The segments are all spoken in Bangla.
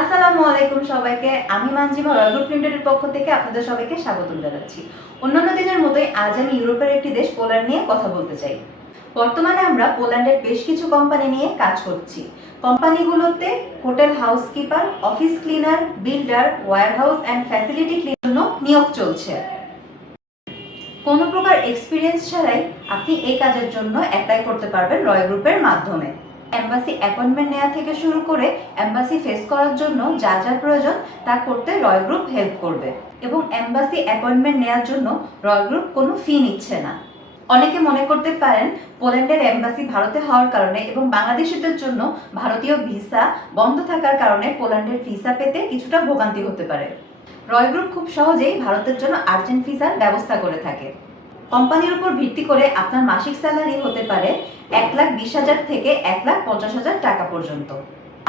আসসালামু আলাইকুম সবাইকে। আমি মানজিমা রয় গ্রুপ লিমিটেডের পক্ষ থেকে আপনাদের সবাইকে স্বাগতম জানাচ্ছি। অন্যান্য দিনের মতোই আজ আমি ইউরোপের একটি দেশ পোল্যান্ড নিয়ে কথা বলতে চাই। বর্তমানে আমরা পোল্যান্ডের বেশ কিছু কোম্পানি নিয়ে কাজ করছি। কোম্পানিগুলোতে hotel housekeeper, office cleaner, builder, warehouse and facility cleaner জন্য নিয়োগ চলছে। কোনো প্রকার এক্সপিরিয়েন্স ছাড়াই আপনি এই কাজের জন্য অ্যাপ্লাই করতে পারবেন রয় গ্রুপের মাধ্যমে। এম্বাসি অ্যাপয়েন্টমেন্ট নেওয়া থেকে শুরু করে এম্বাসি ফেস করার জন্য যা যা প্রয়োজন তা করতে রয় গ্রুপ হেল্প করবে। এবং এম্বাসি অ্যাপয়েন্টমেন্ট নেওয়ার জন্য রয় গ্রুপ কোনো ফি নিচ্ছে না। অনেকে মনে করতে পারেন পোল্যান্ডের এম্বাসি ভারতে হওয়ার কারণে এবং বাংলাদেশিদের জন্য ভারতীয় ভিসা বন্ধ থাকার কারণে পোল্যান্ডের ভিসা পেতে কিছুটা ভোগান্তি হতে পারে। রয় গ্রুপ খুব সহজেই ভারতের জন্য আর্জেন্ট ভিসার ব্যবস্থা করে থাকে। কোম্পানির উপর ভিত্তি করে আপনার মাসিক স্যালারি হতে পারে 1,20,000 থেকে 1,50,000 টাকা পর্যন্ত।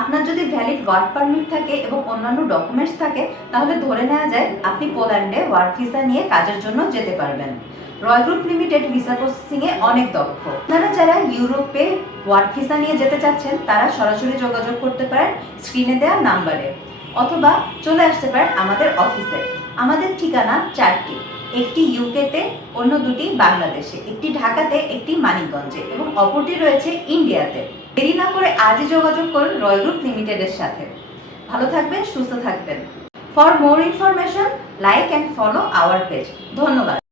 আপনার যদি ভ্যালিড ওয়ার্ক পারমিট থাকে এবং অন্যান্য ডকুমেন্টস থাকে তাহলে ধরে নেওয়া যায় আপনি পোল্যান্ডে ওয়ার্ক ভিসা নিয়ে কাজের জন্য যেতে পারবেন। রয় গ্রুপ লিমিটেড ভিসা প্রসেসিংয়ে অনেক দক্ষ। আপনারা যারা ইউরোপে ওয়ার্ক ভিসা নিয়ে যেতে চাচ্ছেন তারা সরাসরি যোগাযোগ করতে পারেন স্ক্রিনে দেওয়া নাম্বারে, অথবা চলে আসতে পারেন আমাদের অফিসে। আমাদের ঠিকানা 4টি, একটি ইউকেতে, অন্য দুটি বাংলাদেশে, একটি ঢাকাতে, একটি মানিকগঞ্জে এবং অপরটি রয়েছে ইন্ডিয়াতে। দেরি না করে আজই যোগাযোগ করুন রয় গ্রুপ লিমিটেডের সাথে। ভালো থাকবেন, সুস্থ থাকবেন। For more information like and follow our page. ধন্যবাদ।